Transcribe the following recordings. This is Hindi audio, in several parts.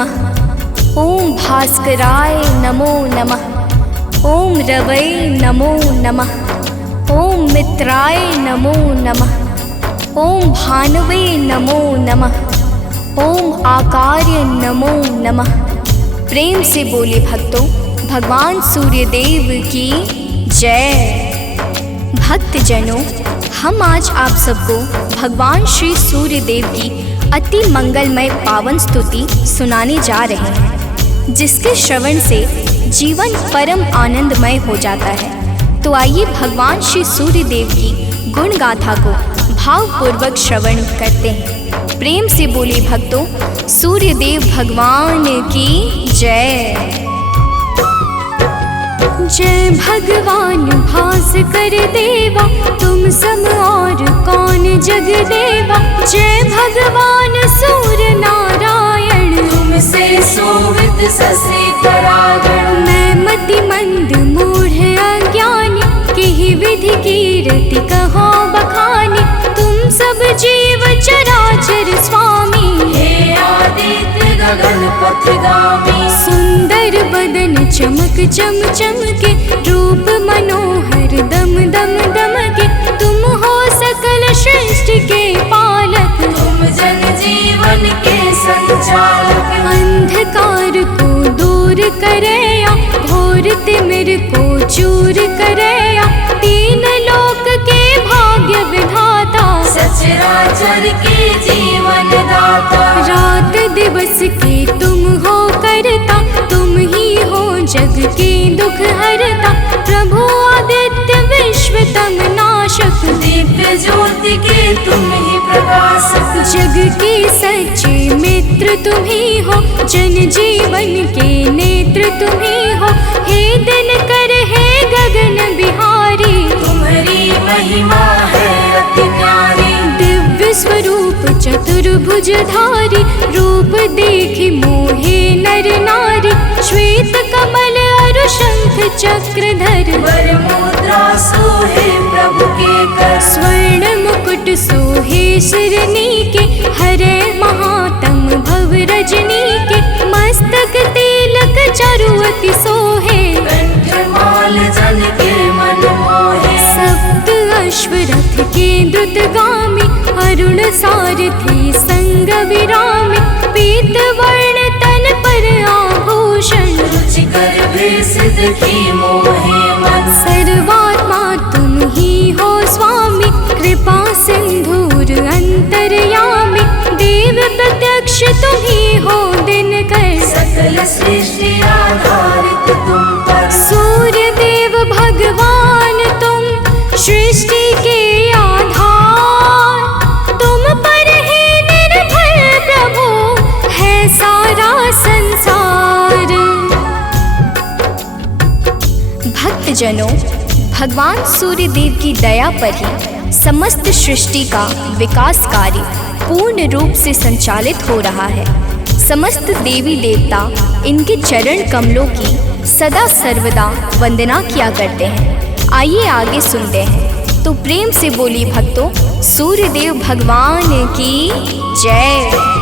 नमः। ओम भास्कराय नमो नमः। ओम रवै नमो नमः। ओम मित्राय नमो नमः। ओम भानवे नमो नमः। ओम आकार्य नमो नमः। प्रेम से बोले भक्तों, भगवान सूर्यदेव की जय। भक्तजनों, हम आज आप सबको भगवान श्री सूर्यदेव की अति मंगलमय पावन स्तुति सुनाने जा रहे हैं, जिसके श्रवण से जीवन परम आनंदमय हो जाता है। तो आइए भगवान श्री सूर्यदेव की गुण गाथा को भावपूर्वक श्रवण करते हैं। प्रेम से बोले भक्तों, सूर्यदेव भगवान की जय। जय भगवान भास्कर देवा, तुम सम और कौन जग देवा। जय भगवान सूर्य नारायण, तुमसे सोवित ससे परागण। मैं मति मंद मूढ़ अज्ञानी, किहि विधि कीरति कहो बखानी। तुम सब जीव चराचर स्वामी, हे आदित्य गगन पथगामी। सुंदर बदन चमक चम चमके, रूप मनोहर दम दम दमके। तुम हो सकल सृष्टि के पालक, तुम जन जीवन के संचालक। अंधकार को दूर करया, घोर तिमिर को चूर करया। तीन लोक के भाग्य विधाता, सचराचर के जीवन दाता। रात दिवस के तुम हो करता, तुम ही हो जग के दुख हरता। प्रभु आदित्य विश्वतम नाशक, दिव्य ज्योति के तुम ही प्रकाशक। जग के सच्चे मित्र तुम ही हो, जन जीवन के नेत्र तुम ही हो। हे दिनकर हे गगन बिहारी, तुम्हारी महिमा है अति न्यारी। दिव्य स्वरूप चतुर्भुजधारी, रूप देखि मोहे नर नारी। श्वेत कमल अरु शंख चक्रधर, वर मुद्रा सोहे प्रभु के कर। स्वर्ण मुकुट सोहे शिरनी के, हरे महातम भव रजनी के। मस्तक तिलक चारुअति सोहे, कंठमाल जन के मन मोहे। सप्त अश्वरथ के द्रुतगामी, अरुण सारथी संग विरामी। पीत वर्ण तन पर आभूषण, रुचिकर भेष देखी मोहे मन। सर्वात्मा तुम ही हो स्वामी, कृपा सिंधुर अंतर्यामी। देव प्रत्यक्ष तुम ही हो दिनकर, सकल सृष्टि आधारित तुम पर। सूर्य देव भगवान तुम सृष्टि के आधार। तुम पर ही निर्भर प्रभु है सारा संसार। भक्तजनों, भगवान सूर्यदेव की दया पर ही समस्त सृष्टि का विकास कार्य पूर्ण रूप से संचालित हो रहा है। समस्त देवी देवता इनके चरण कमलों की सदा सर्वदा वंदना किया करते हैं। आइए आगे सुनते हैं। तो प्रेम से बोली भक्तों, सूर्यदेव भगवान की जय।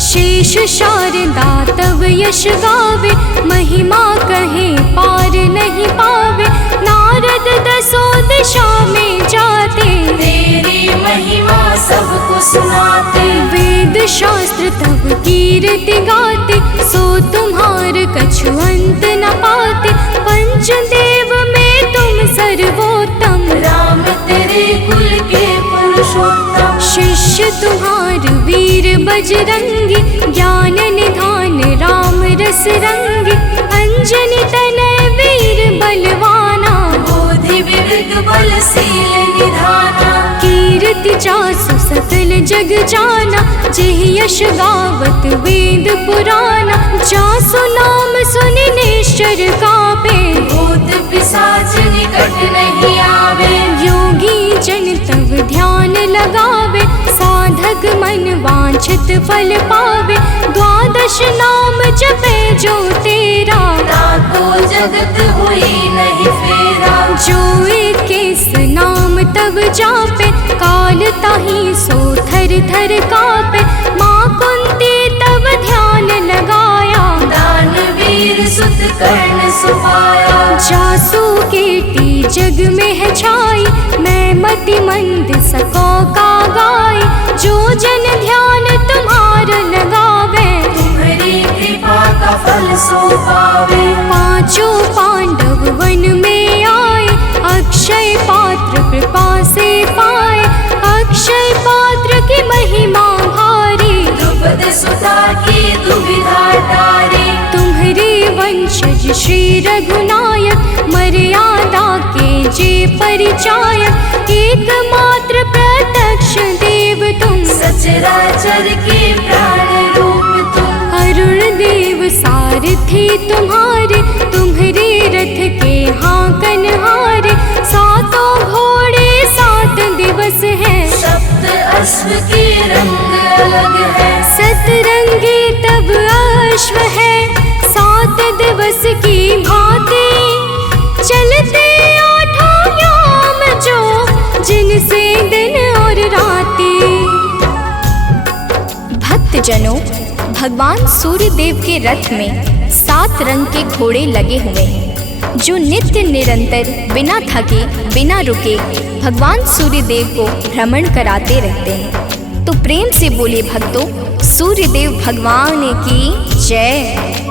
शेष शारदा तव यश गावे, महिमा कहे पार नहीं पावे। नारद दसों दिशा में जाते, तेरी महिमा सबको सुनाते। वेद शास्त्र तब कीर्ति गाते, सो तुम्हार कछु अंत न पाते। पंचदेव में तुम सर्वोत्तम, राम तेरे कुल के पुरुषोत्तम। शिष्य तुम्हार वीर बजरंगी, ज्ञान निधान राम रस रंगी। अंजनी तनय वीर बलवाना, बोधि विवेक बलशील निधाना। कीर्ति जासु सकल जग जाना, जेह यश गावत वेद पुराना। जासु नाम सुनि निश्चर कापे, भूत पिशाच निकट नहीं आवे। योगी जन तब ध्यान लगावे, साधक मन वांछित फल पावे। द्वादश नाम जपे जो तेरा, ताको जगत हुई नहीं फेरा। जो एके नाम तब जापे, काल ताहि सो थर थर कापे। माँ कुंती तब ध्यान कर्ण सुपाया। जासू कीर्ति जग में है छाई, मैं मति मंद सको का गाय। जो जन ध्यान तुम्हारा लगावे, तुम्हारी कृपा का फल सो पावे। पांचों पांडव वन में आए, अक्षय पात्र कृपा से पाए। अक्षय पात्र की महिमा भारी, द्रुपद सुता की दुविधा टारी। तुम्हारे वंशज श्री रघुनायक, मर्यादा के जे परिचायक। एकमात्र प्रत्यक्ष देव तुम, सचराचर के प्राण रूप तुम। अरुण देव सारथी तुम्हारे, तुम्हारे रथ के हाकन हारे। सातों घोड़े 7 दिवस हैं, सप्त अश्व के रंग अलग है। सतरंगी तब अश्व है, 7 दिवस की भांति। चलते 8 याम जो, जिनसे दिन और राती। भक्तजनों, भगवान सूर्य देव के रथ में 7 रंग के घोड़े लगे हुए हैं, जो नित्य निरंतर बिना थके बिना रुके भगवान सूर्य देव को भ्रमण कराते रहते हैं। तो प्रेम से बोले भक्तों, सूर्य देव भगवान की जय।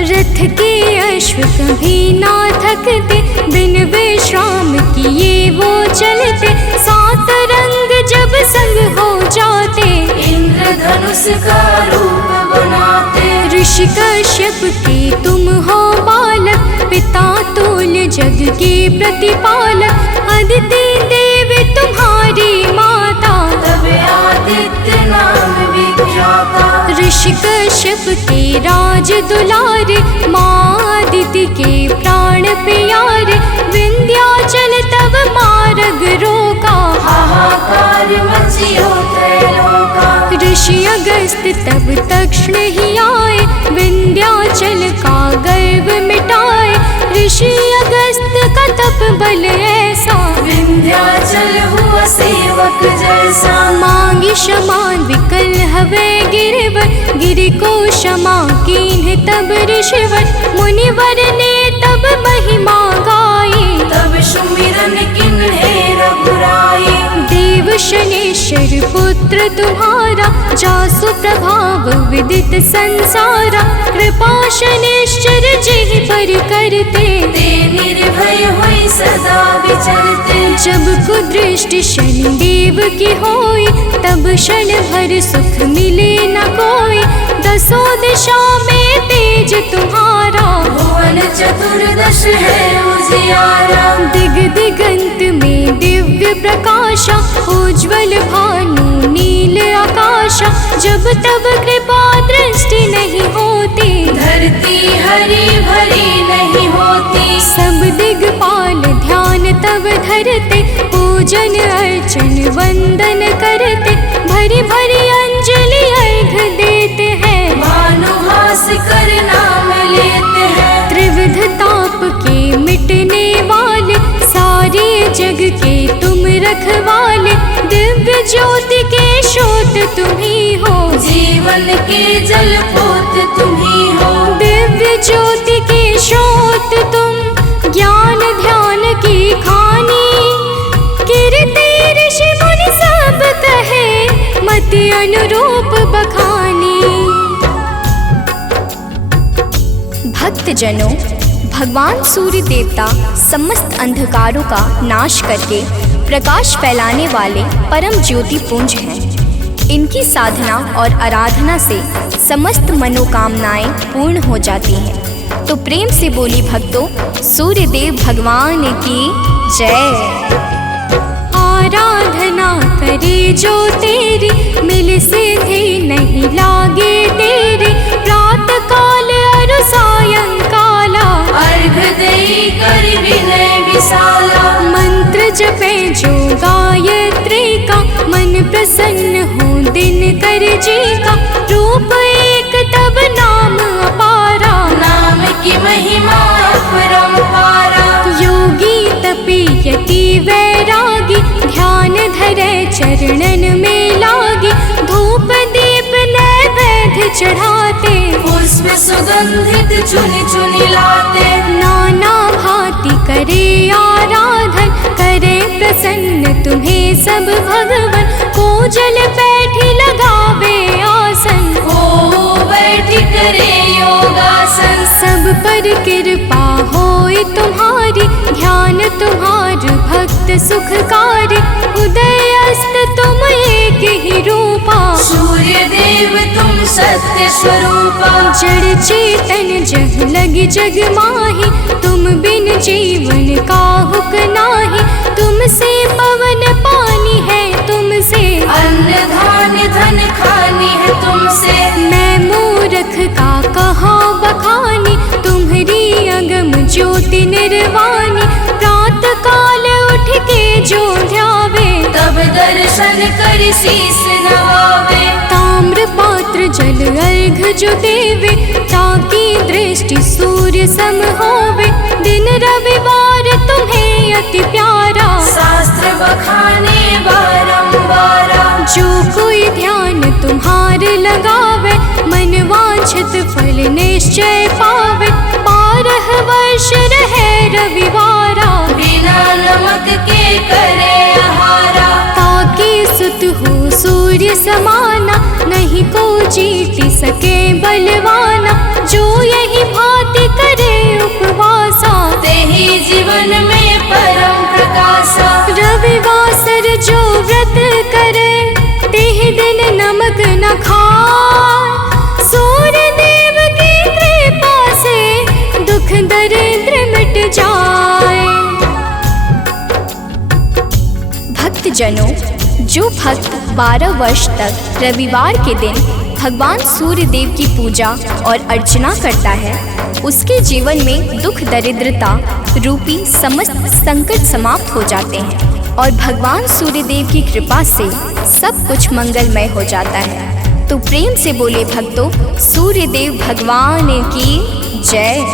रथ के अश्व कभी ना थकते, बिन विश्राम किए वो चलते। 7 रंग जब संग हो जाते, इंद्रधनुष का रूप बनाते। ऋषि कश्यप के तुम हो बालक, पिता तुल्य जग के प्रतिपालक। अदिति देव तुम्हारी माता, तब आदित्य नाम विख्याता। ऋषि कश्यप के राज दुलारे, माँ अदिति के प्राण प्यारे। विंध्याचल तब मार्ग रोका, हाहाकार मचियो त्रैलोका। ऋषि अगस्त तब तक्षण ही आए, विंध्याचल का गर्व मिटाए। ऋषि अगस्त का तप बल ऐसा, विंध्याचल हुआ सेवक जैसा। मांगी क्षमा विकल हवे गिरवर, गिरि को क्षमा कीन्ह तब ऋषिवर। मुनिवर ने तब महिमा गाई, तब सुमिरन किन्हे रघुराई। देव शनेश्वर पुत्र तुम्हारा, जासु प्रभाव विदित संसारा। कृपा शनेश्वर जेहि पर करते, ते निर्भय हुई सदा विचरते। जब कुदृष्टि शनिदेव की होई, तब क्षण भर सुख मिले न कोई। 10 दिशा में तेज तुम्हारा, भुवन चतुर्दश है उजियारा। दिग दिगंत में दिव्य प्रकाशा, उज्ज्वल भानु नील आकाशा। जब तब कृपा दृष्टि नहीं होती, धरती हरी भरी नहीं होती। सब दिगपाल ध्यान तब धरते, पूजन अर्चन वंदन करते। भरी भरी अंजलि अर्घ देते हैं, भानुहास कर नाम लेते हैं। त्रिविध ताप के मिटने वाले, सारे जग के तुम रखवाले। दिव्य ज्योति के स्रोत तुम ही हो, जीवन के जल पोत तुम ही हो। दिव्य ज्योति के स्रोत तुम, ज्ञान ध्यान की खानी। कीर्ति ऋषि मुनि सब कहे, मति अनुरूप बखानी। भक्तजनों, भगवान सूर्य देवता समस्त अंधकारों का नाश करके प्रकाश फैलाने वाले परम ज्योति पुंज हैं। इनकी साधना और आराधना से समस्त मनोकामनाएं पूर्ण हो जाती हैं। तो प्रेम से बोली भक्तों, सूर्य देव भगवान की जय। आराधना करे जो तेरी, मिल सिद्धि नहीं लागे तेरी। प्रात काल अरु सायंकाला, अर्घ देई कर विनय विशाला। मंत्र जपे जो गायत्री का, मन प्रसन्न हो दिन कर जी का। रूप एक तब नाम अपारा, नाम की महिमा अपरंपारा। योगी तपी यति वैरागी, ध्यान धरे चरणन में लागी। धूप दीप नैवेद्य चढ़ाते, पुष्प सुगंधित चुनि चुनि लाते। नाना भांति करे आराधन, करे प्रसन्न तुम्हें सब भगवन। को जल बैठी लगावे आसन, को बैठी करे योगासन। सब पर कृपा होए तुम्हारी, ध्यान तुम्हार भक्त सुखकारी। उदय अस्त तुम एक ही रूपा, सूर्य देव तुम सत्य स्वरूपा। जड़ चेतन जग लगी जग माही, तुम बिन जीवन काहुक नाही। तुमसे पवन पानी है, तुमसे अन्न धान्य धन खानी है तुमसे। मैं मूर्ख का कहाँ बखानी, तुम्हारी अगम ज्योति निर्वाणी। प्रात काल उठ के जो ध्यावे, तब दर्शन कर शीस नवावे। ताम्र पात्र जल अर्घ जो देवे, ताकि दृष्टि सूर्य सम होवे। दिन रविवार तुम्हें अति प्यारा, शास्त्र बखाने बारंबारा। जो कोई ध्यान तुम्हार लगावे, मन वांछित फल निश्चय पावे। 12 वर्ष रहे रविवारा, बिना नमक के करे आहारा। ताकि सुत हो सूर्य समाना, नहीं को जीति सके बलवाना। जो यही भांति करे उपवासा, तेहि जीवन में परम प्रकाशा। रविवासर जो व्रत करे, तेह दिन नमक न खाए। सूर्य देव की कृपा से दुख दरिद्र मिट जाए। भक्त जनों, जो भक्त 12 वर्ष तक रविवार के दिन भगवान सूर्य देव की पूजा और अर्चना करता है, उसके जीवन में दुख दरिद्रता रूपी समस्त संकट समाप्त हो जाते हैं और भगवान सूर्य देव की कृपा से सब कुछ मंगलमय हो जाता है। तो प्रेम से बोले भक्तों, सूर्य देव भगवान की जय।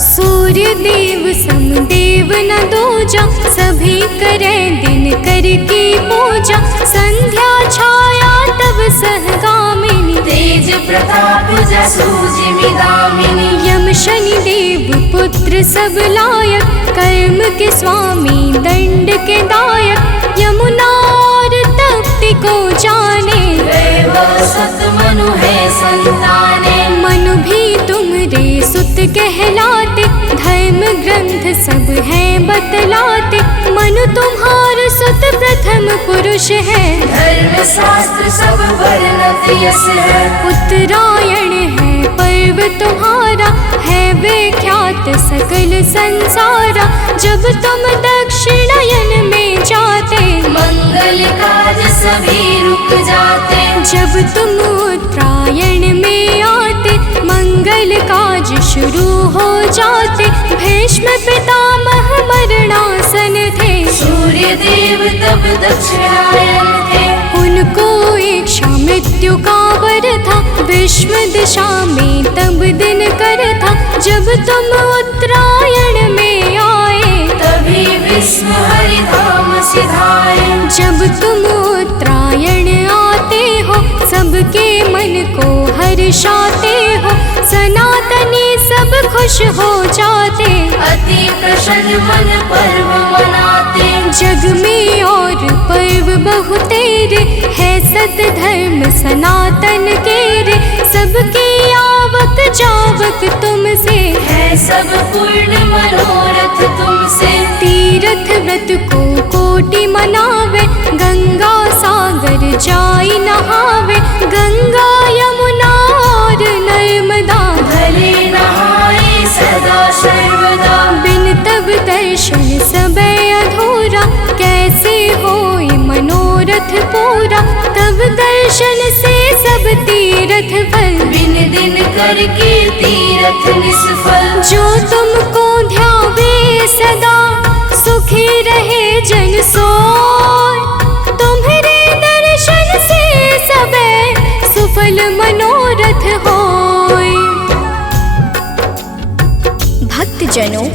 सूर्य देव समदेव न दूजा, सभी करे दिन करके पूजा। संध्या छाया तब सहगामिनी, तेज प्रताप जसु जिमिदामिनी। यम शनि देव पुत्र सब लायक, कर्म के स्वामी दंड के दायक। यमुना और तप्ति को जाने, दैव सत मनु है संताने। मनु भी तुमरे सुत कहलाते, धर्म ग्रंथ सब हैं बतलाते। मनु तुम्हार सुत प्रथम पुरुष है, धर्म शास्त्र सब वर्णत यस है। उत्तरायण है पर्व तुम्हारा, है विख्यात सकल संसारा। जब तुम दक्षिणायन में जाते, मंगल काज सभी रुक जाते। जब तुम उत्तरायण में आते, मंगल काज शुरू हो जाते। भीष्म पितामह मरणासन थे, सूर्य देव तब दक्षिणायन थे। उनको इच्छा मृत्यु का वर था, विश्व दिशा में तब दिन कर था। जब तुम उत्तरायण में आए, तभी विश्व हरिधाम सिधाए। जब तुम उत्तरायण आते हो, सबके मन को हर्षाते हो। सनातनी सब खुश हो जाते, अति प्रसन्न मन पर्व मनाते। जग में और पर्व बहु तेरे, है सत धर्म सनातन के रे। सबकी आवक जावक तुमसे, है सब पूर्ण मनोरथ तुमसे। तीर्थ व्रत को कोटि मनावे, गंगा सागर जाई नहावे। गंगा यमुना और नर्मदा, भले नहाए सदा सर्वदा। बिन तब दर्शन सबे अधूरा, कैसे होए मनोरथ पूरा। तब दर्शन से सब तीर्थ फल, बिन दिन करके तीरथ निष्फल। जो तुमको ध्यावे सदा, सुखी रहे जन सोय। तुम्हारे दर्शन से सबे सुफल मनोरथ होय। भक्त जनों,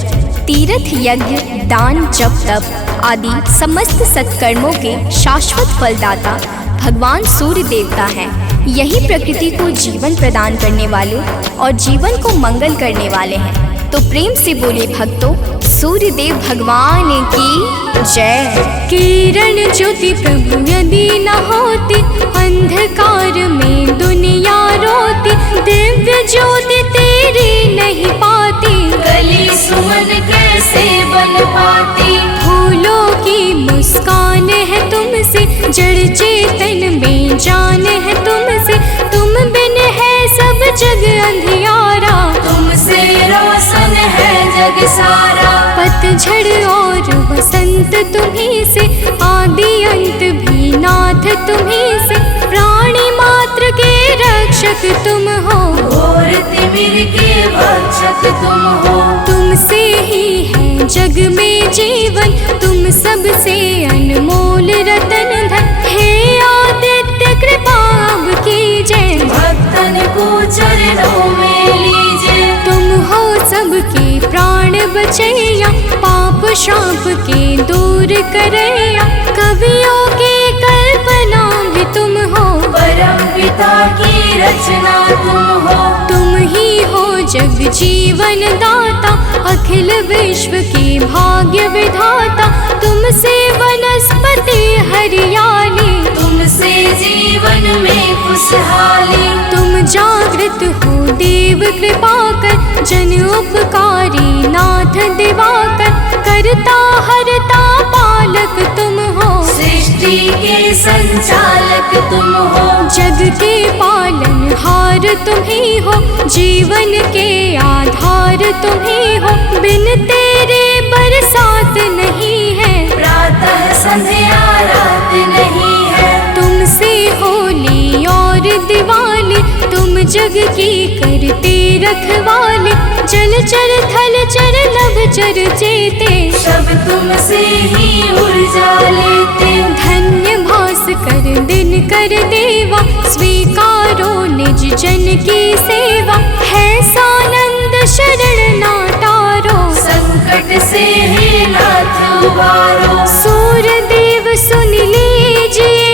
तीर्थ यज्ञ दान जप तप आदि समस्त सत्कर्मों के शाश्वत फलदाता भगवान सूर्य देवता हैं। यही प्रकृति को जीवन प्रदान करने वाले और जीवन को मंगल करने वाले हैं। तो प्रेम से बोले भक्तों, सूर्य देव भगवान की जय। किरण ज्योति प्रभु यदि न होती, अंधकार में दुनिया रोती। दिव्य ज्योति तेरी नहीं पाती, गली सुमन कैसे बन पाती। फूलों की मुस्कान है तुमसे, जड़ चेतन में जान है तुमसे। तुम बिन है सब जग अंधियारा, तुमसे रोशन है जग सारा। पतझड़ और बसंत तुम्हीं से, आदि अंत भी नाथ तुम्हीं से। प्राणी मात्र के रक्षक तुम हो, घोर तिमिर के भक्षक तुम हो। तुमसे ही है जग में जीवन, तुम सबसे अनमोल रतन धन। हे आदित्य कृपा अब कीजिए, भक्तन को चरणों में लीजिए। तुम हो सबके प्राण बचैया, पाप शाप के दूर करैया। कवियों की कल्पना भी तुम हो, परम पिता की रचना तुम हो। तुम ही हो जग जीवन दाता, अखिल विश्व की भाग्य विधाता। तुमसे वनस्पति हरियाली, तुमसे जीवन में खुशहाली। तुम जागृत हो देव कृपा कर, जन उपकारी नाथ दिवाकर। करता हरता पालक तुम हो, सृष्टि के संचालक तुम हो। जग के पालन हार तुम ही हो, जीवन के आधार तुम ही हो। बिन तेरे बरसात नहीं है, प्रातः संध्या रात नहीं है। तुमसे होली और दिवाली, तुम जग की करते रखवाले। जल चर थल चर नभ चर चेते, सब तुमसे ही ऊर्जा लेते। धन्य भास्कर दिन कर देवा, स्वीकारो निज जन की सेवा। है सानंद शरण ना टारो, संकट से ही नाथ उबारो। सूर्य देव सुन लीजिए,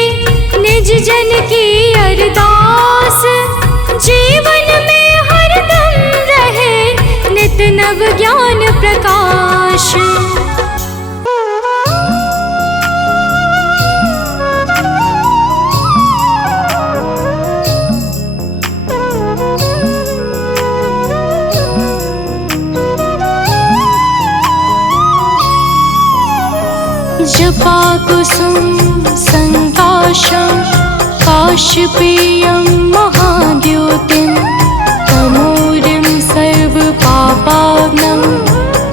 निज जन की अरदास। जीवन में हरदम रहे नित नव ज्ञान प्रकाश। जपा कुसुम संकाशं, काशपेयं महाद्योतिं। तमोरिं सर्वपापाग्नं,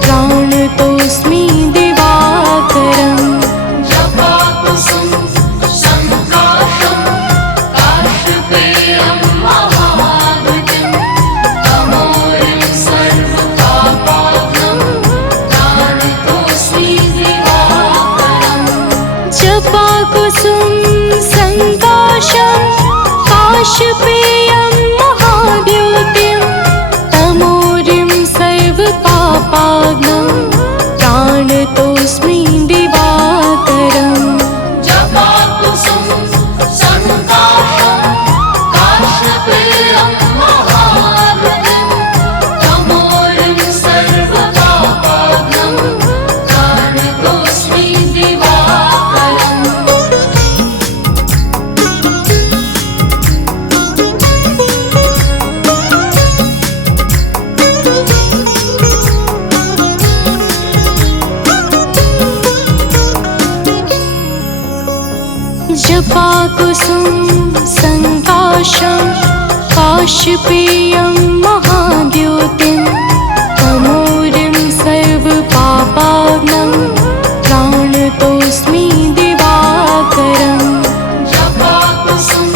प्राणतोऽस्मि दिवाकरम्। जपा कुसुम संकाशं, काशपेयं महाद्युतिं। तमोरिं सर्वपापाग्नं, प्राणतोऽस्मि दिवाकरम्। जपा कुसुम संकाशं, काशपेयं महाद्योतिं। तमोरिं सर्वपापाग्नं, प्राणतोऽस्मि दिवाकरम्। जपा कुसुम संकाशं, काशपेयं महाद्युतिं। तमोरिं सर्वपापाग्नं, प्राणतोऽस्मि दिवाकरम्। जपा कुसुम संकाशं, काशपेयं महाद्योतिं। तमोरिं सर्वपापाग्नं, प्राणतोऽस्मि दिवाकरम्। जपा कुसुम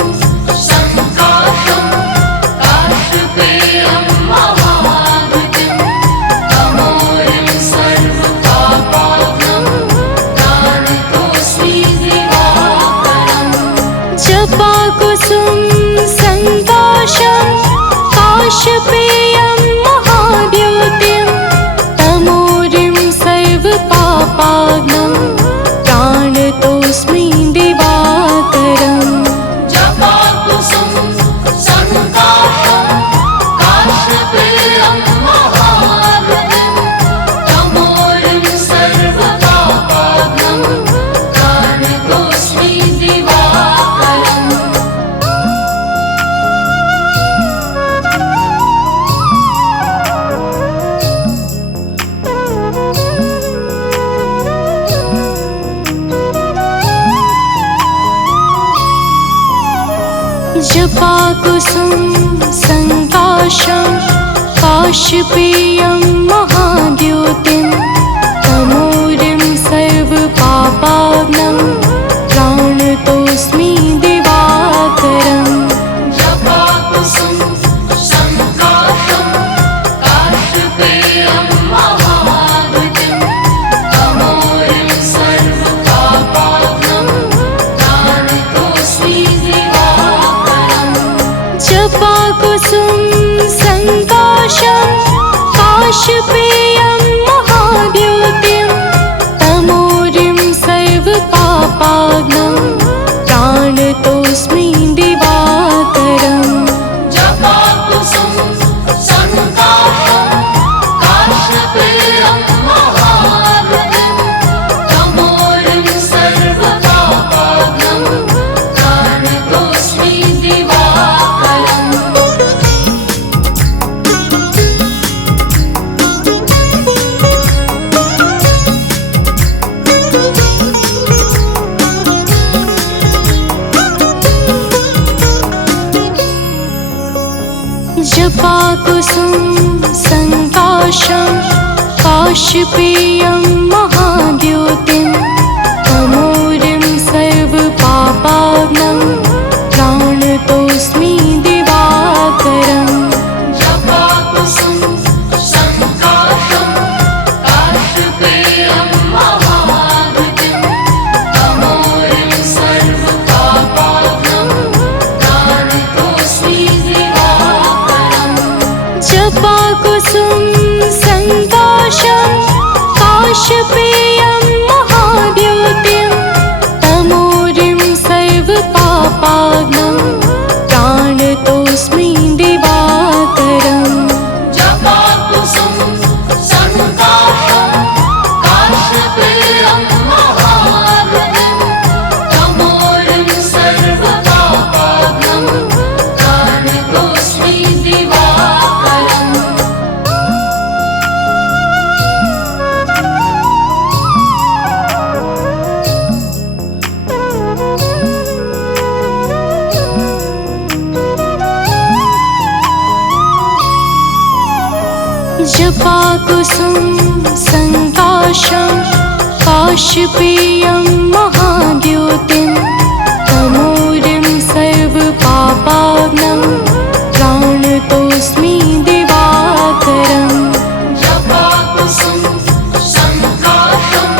संकाशं, काशपेयं महाद्युतिं। तमोरिं सर्वपापाग्नं, प्राणतोऽस्मि दिवाकरम्। जपा कुसुम संकाशं, काशपेयं जपाकुसुम संकाशं काशपेयं महाद्योतिं तमोरिं सर्वपापाग्नं प्राणतोऽस्मि दिवाकरम् जपाकुसुम संकाशं काशपेयं महाद्योतिं तमोरिं सर्वपापाग्नं प्राणतोऽस्मि दिवाकरम् जपाकुसुम संकाशं काशपेयं महाद्योतिं तमोरिं सर्वपापाग्नं प्राणतोऽस्मि दिवाकरम् जपाकुसुम संकाशं काशपेयं महाद्योतिं तमोरिं सर्वपापाग्नं प्राणतोऽस्मि दिवाकरम् जपाकुसुम संकाशं काशपेयं महाद्योतिं तमोरिं सर्वपापाग्नं प्राणतोऽस्मि दिवाकरम् जपाकुसुम संकाशं काशपेयं महाद्योतिं तमोरिं सर्वपापाग्नं प्राणतोऽस्मि दिवाकरम् जपाकुसुम संकाशं काशपेयं महाद्योतिं तमोरिं सर्वपापाग्नं प्राणतोऽस्मि दिवाकरम् जपाकुसुम संकाशं काशपेयं महाद्योतिं तमोरिं सर्वपापाग्नं प्राणतोऽस्मि दिवाकरम् जपाकुसुम संकाशं काशपेयं महाद्योतिं तमोरिं सर्वपापाग्नं प्राणतोऽस्मि दिवाकरम् जपाकुसुम संकाशं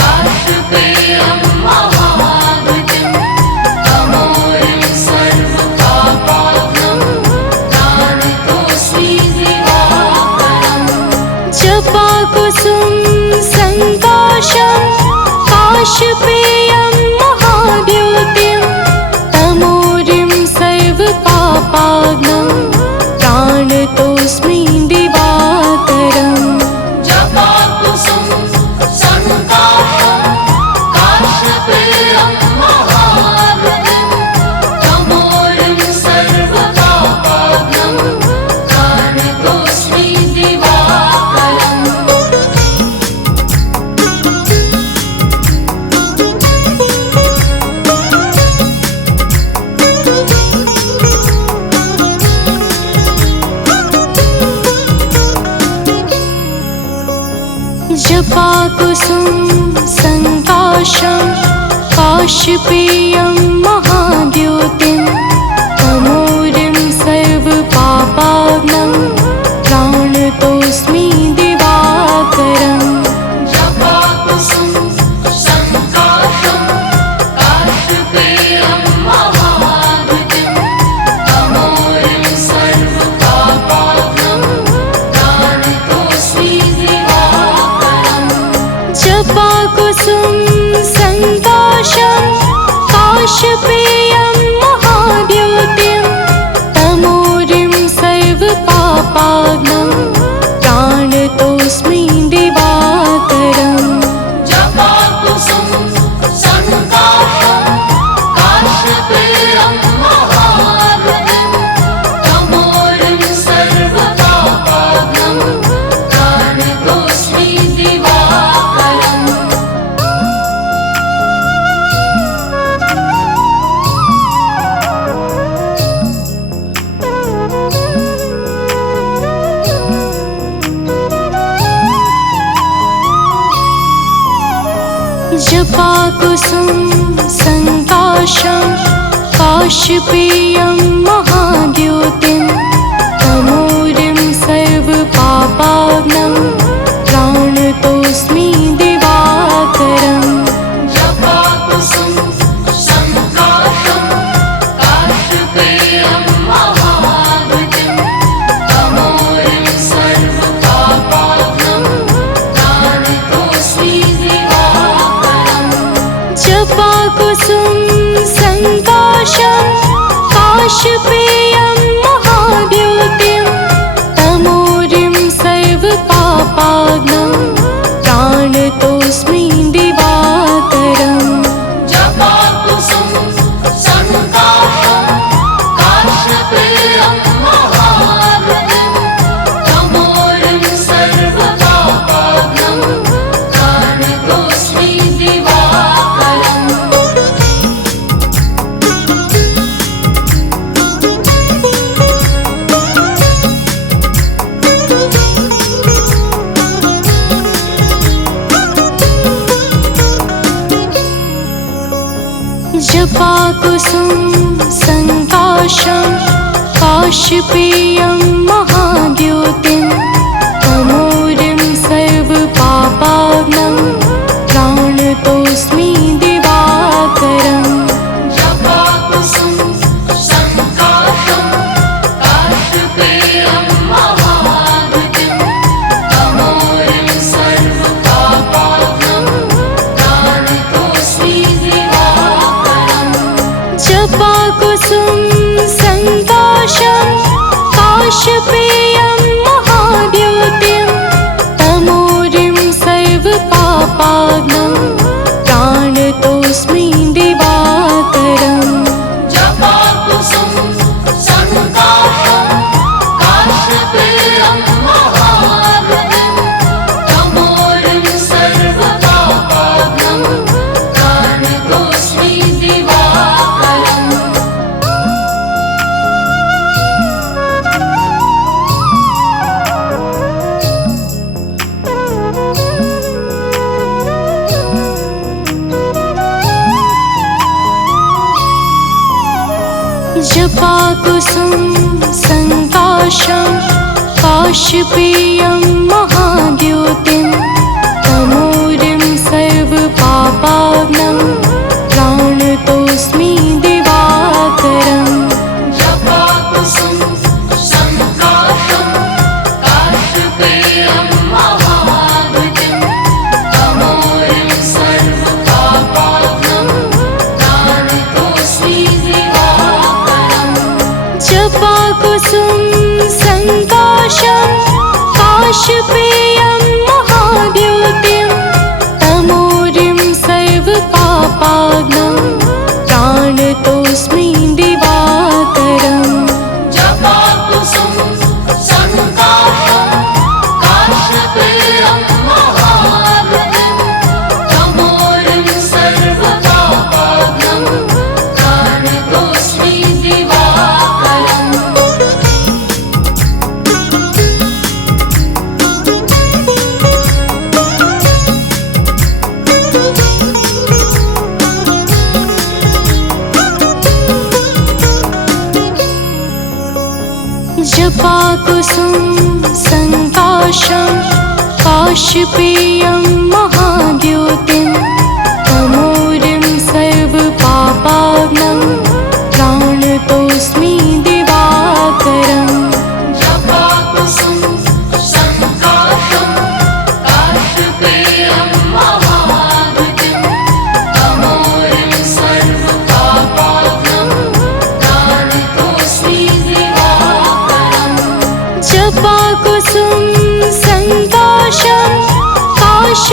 काशपेयं महाद्योतिं तमोरिं सर्वपापाग्नं प्राणतोऽस्मि दिवाकरम् जपाकुसुम संकाशं काशपेयं महाद्योतिं तमोरिं सर्वपापाग्नं प्राणतोऽस्मि दिवाकरम् जपाकुसुम संकाशं काशपेयं महाद्योतिं तमोरिं सर्वपापाग्नं प्राणतोऽस्मि दिवाकरम् जपाकुसुम संकाशं काशपेयं महाद्योतिं तमोरिं सर्वपापाग्नं प्राणतोऽस्मि दिवाकरम् जपाकुसुम संकाशं काशपेयं महाद्योतिं तमोरिं सर्वपापाग्नं प्राणतोऽस्मि दिवाकरम् जपाकुसुम संकाशं काशपेयं महाद्योतिं तमोरिं सर्वपापाग्नं प्राणतोऽस्मि दिवाकरम् जपाकुसुम संकाशं काशपेयं महाद्योतिं तमोरिं सर्वपापाग्नं प्राणतोऽस्मि दिवाकरम् जपाकुसुम संकाशं काशपेयं महाद्योतिं तमोरिं सर्वपापाग्नं प्राणतोऽस्मि दिवाकरम् जपाकुसुम संकाशं काशपेयं महाद्योतिं तमोरिं सर्वपापाग्नं प्राणतोऽस्मि दिवाकरम् जपाकुसुम संकाशं काशपेयं महाद्योतिं तमोरिं सर्वपापाग्नं प्राणतोऽस्मि दिवाकरम् जपाकुसुम संकाशं काशपेयं महाद्योतिं तमोरिं सर्वपापाग्नं प्राणतोऽस्मि दिवाकरम् जपाकुसुम संकाशं काशपेयं महाद्योतिं तमोरिं सर्वपापाग्नं प्राणतोऽस्मि दिवाकरम् जपाकुसुम संकाशं काशपेयं महाद्योतिं तमोरिं सर्वपापाग्नं प्राणतोऽस्मि दिवाकरम् जपाकुसुम संकाशं काशपेयं महाद्योतिं तमोरिं सर्वपापाग्नं प्राणतोऽस्मि दिवाकरम् जपाकुसुम संकाशं काशपेयं महाद्योतिं तमोरिं सर्वपापाग्नं प्राणतोऽस्मि दिवाकरम् जपाकुसुम संकाशं काशपेयं महाद्योतिं तमोरिं सर्वपापाग्नं प्राणतोऽस्मि दिवाकरम् जपाकुसुम संकाशं काशपेयं महाद्योतिं तमोरिं सर्वपापाग्नं प्राणतोऽस्मि दिवाकरम् जपाकुसुम संकाशं काशपेयं महाद्योतिं तमोरिं सर्वपापाग्नं प्राणतोऽस्मि दिवाकरम् जपाकुसुम संकाशं काशपेयं महाद्योतिं तमोरिं सर्वपापाग्नं प्राणतोऽस्मि दिवाकरम् जपाकुसुम संकाशं काशपेयं महाद्योतिं तमोरिं सर्वपापाग्नं प्राणतोऽस्मि दिवाकरम् जपाकुसुम संकाशं काशपेयं महाद्योतिं तमोरिं सर्वपापाग्नं प्राणतोऽस्मि दिवाकरम् जपाकुसुम संकाशं काश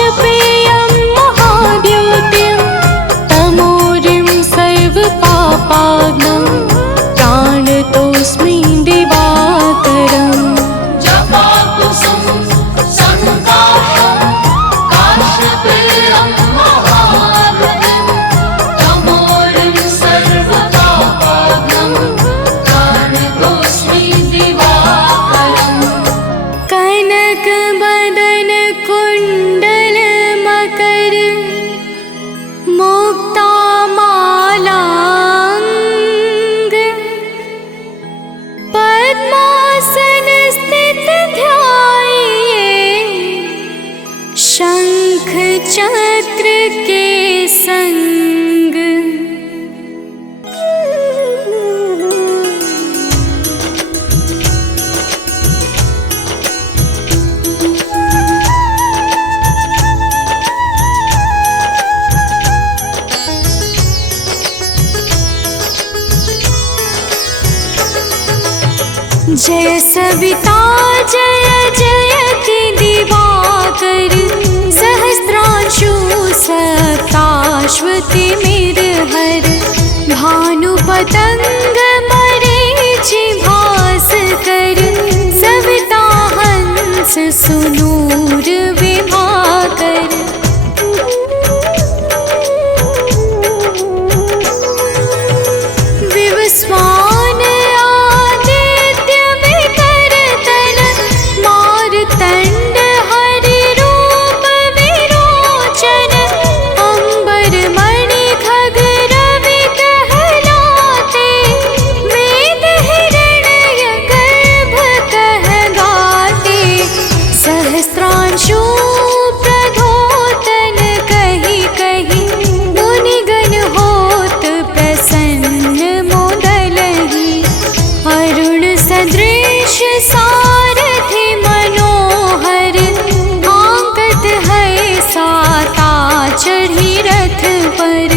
शंख चक्र के संग जय सविता जय जयति दिवाकर सहस्रांशु सप्ताश्वति मिरहर भानु पतंग मरीचि भास्कर सविता हंस सुनूर विभाकर विवस्वान तंड हरि रूप विरोचन अंबर मणि खग रवि कहलाते वेद हिरण्य गर्भ कह गाते सहस्त्रांशु प्रधोतन कहि कहि मुनिगण होत प्रसन्न मोदलहि अरुण सदृश सारथि मनोहर आंकत है साता चढ़ी रथ पर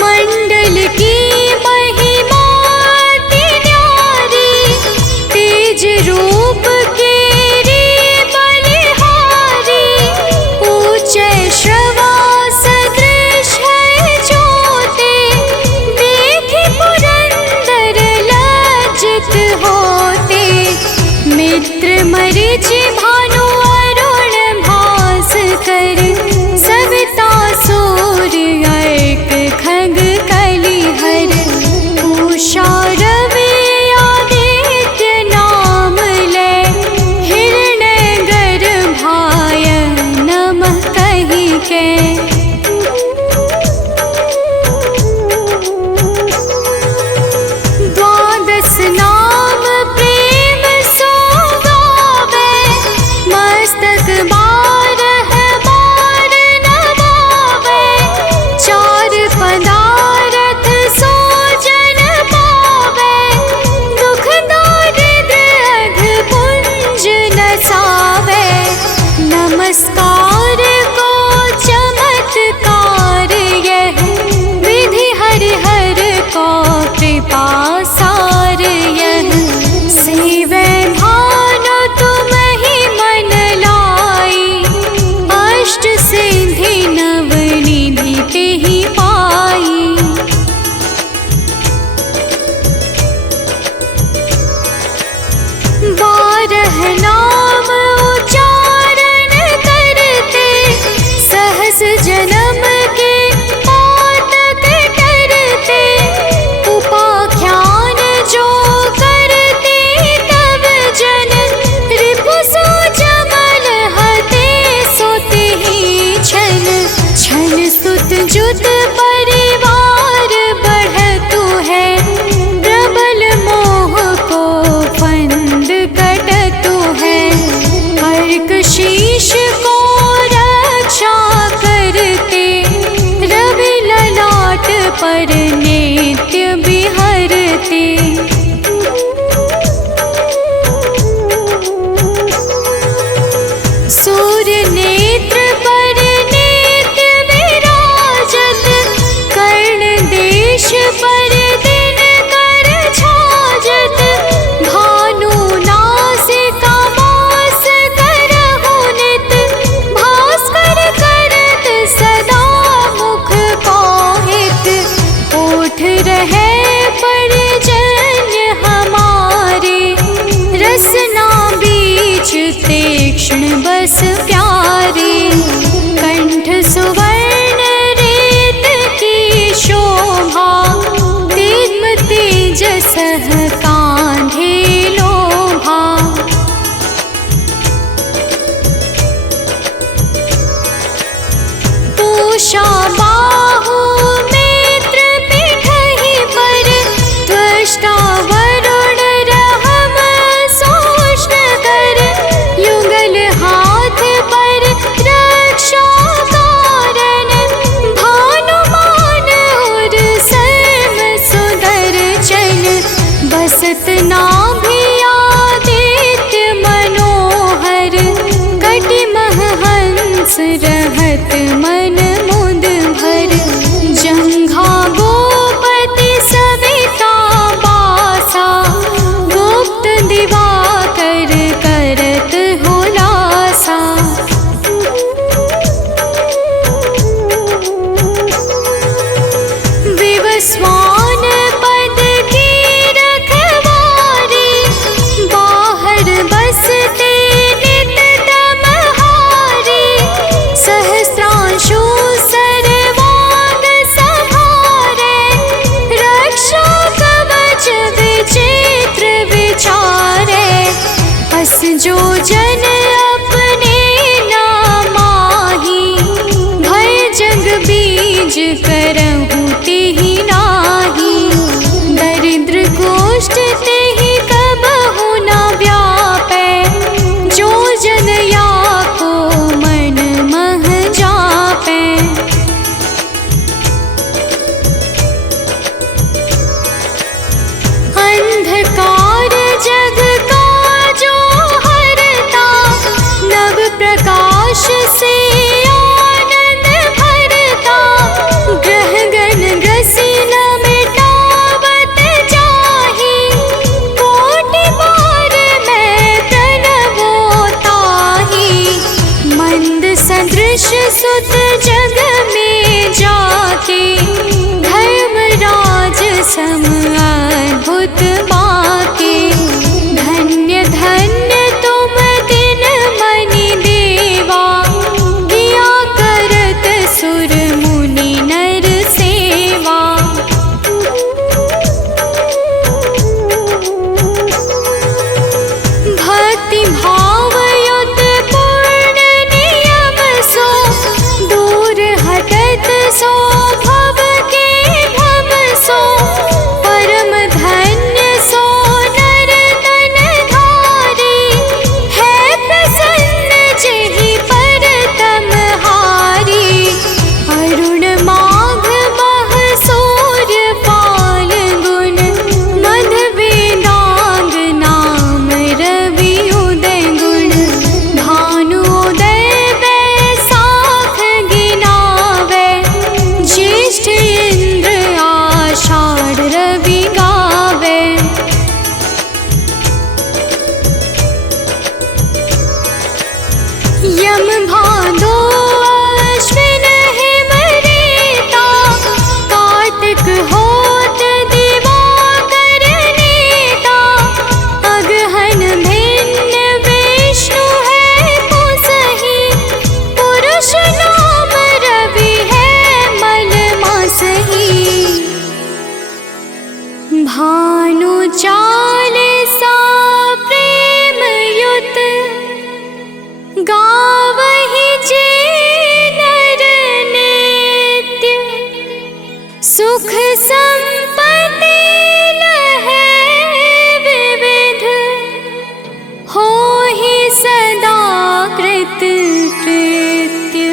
मंडल की महिमा अति न्यारी तेज रूप केरी बलिहारी ऊंचे श्रवा सदृश है ज्योति देखि पुरंदर लज्जित होते मित्र मरीचि भानु अरुण भास्कर सविता सूर्य अर्क खग कलिहर उषा रवि आदित्य नाम ले हिरण्य गर्भाय नमः कहि के द्वादश नाम प्रेम सो गावे मस्तक बारह बार नवावे चार पदारथ सो जन पावे दुख दारिद्र अघ पुंज नसावे नमस्कार को चमत्कार यह विधि हरिहर को कृपा सार यह सेवे भानु तुम ही मन लाई अष्ट सिद्धि नव निधि तेहि पाई बारह नाम उच्चारण करते सहस जन्म के पातक टरते उपाख्यान जो करते तब जन रिपु सो जमल हते सुत ही छन छन सुत जुत परिवार बढ़तु है प्रबल मोह को फंद कटतु है अर्क शीश को रक्षा करते रवि ललाट पर नित्य बिहरते सूर्य नेत्र पर नित्य विराजत कर्ण देश पर दिन कर छाजत भानु नासिका मास करहु नित भास्कर करत सदा मुख पाहित ओठ रहे परिजन्य हमारे रसना बीच तीक्ष्ण बस प्यारे कंठ सुवर्ण रेत की शोभा दिग्म तेजस कांधे लोभा पूषा बाहु नेत्र पिठहि पर त्वष्टा वरुण रहम रहत मन मुद भर। जंघा गोपति सविता बासा, गुप्त दिवाकर करत हुलासा। विवस्वान पद की रखवारी, बाहर बसते नित तमहारी। सहस्रांशु सर्वांग संहारे, रक्षा कवच विचित्र विचारे। अस जो जन अपने नामाही, भय जग बीज करहु तेहि नाही। दरिद्र गोष्ठ तेहि कबहु न व्यापै, जो जन या को मन मह जापै। अंधकार जग का जो हरता, नव प्रकाश से आनंद भरता। ग्रह गण ग्रसी न मिटावत जाहि, कोटि बार मैं प्रणवो ताहि। मंद सदृश सुत जग में जाके, धर्मराज सम अद्भुत बाके। धन्य धन्य तुम दिन मनि देवा, किया करत सुर मुनि नर सेवा। भक्ति भाव युत पूर्ण नियम सो, दूर हटत सो भव के भव सो। परम धन्य सो नर तन धारी, है प्रसन्न जेहि पर तमहारी। अरुण माघ मह सूर्य फाल्गुन, मध वेदांग नाम रवि उदय गुण। भानु उदय बैसाख गिनावे, ज्येष्ठ इंद्र आषाढ़ रवि गावे। यम भादो अश्विन हिम रेता, कार्तिक होत दिवाकर नेता। अगहन भिन्न विष्णु है कुसहि, पुरुष नाम रवि है मल मासहि। भानु चालीसा प्रेम युत, गावहि जे नर नित्य। सुख संपत्ति लहै विविध, होहि सदा कृत कृत्य।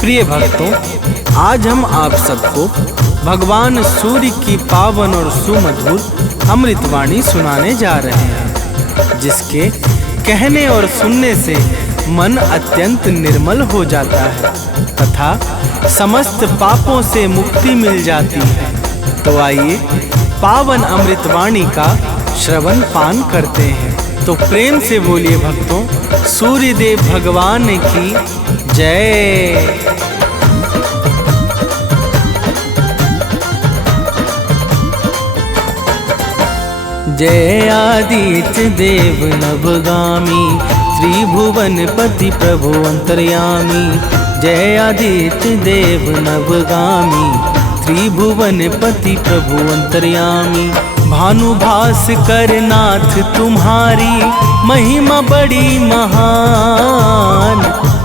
प्रिय भक्तों, आज हम आप सबको भगवान सूर्य की पावन और सुमधुर अमृतवाणी सुनाने जा रहे हैं, जिसके कहने और सुनने से मन अत्यंत निर्मल हो जाता है तथा समस्त पापों से मुक्ति मिल जाती है। तो आइए पावन अमृतवाणी का श्रवण पान करते हैं। तो प्रेम से बोलिए भक्तों, सूर्यदेव भगवान की जय। जय आदित्य देव नवगामी, त्रिभुवनपति प्रभु अंतर्यामी। जय आदित्य देव नवगामी, त्रिभुवनपति प्रभु अंतर्यामी। भानुभास्कर नाथ तुम्हारी महिमा बड़ी महान।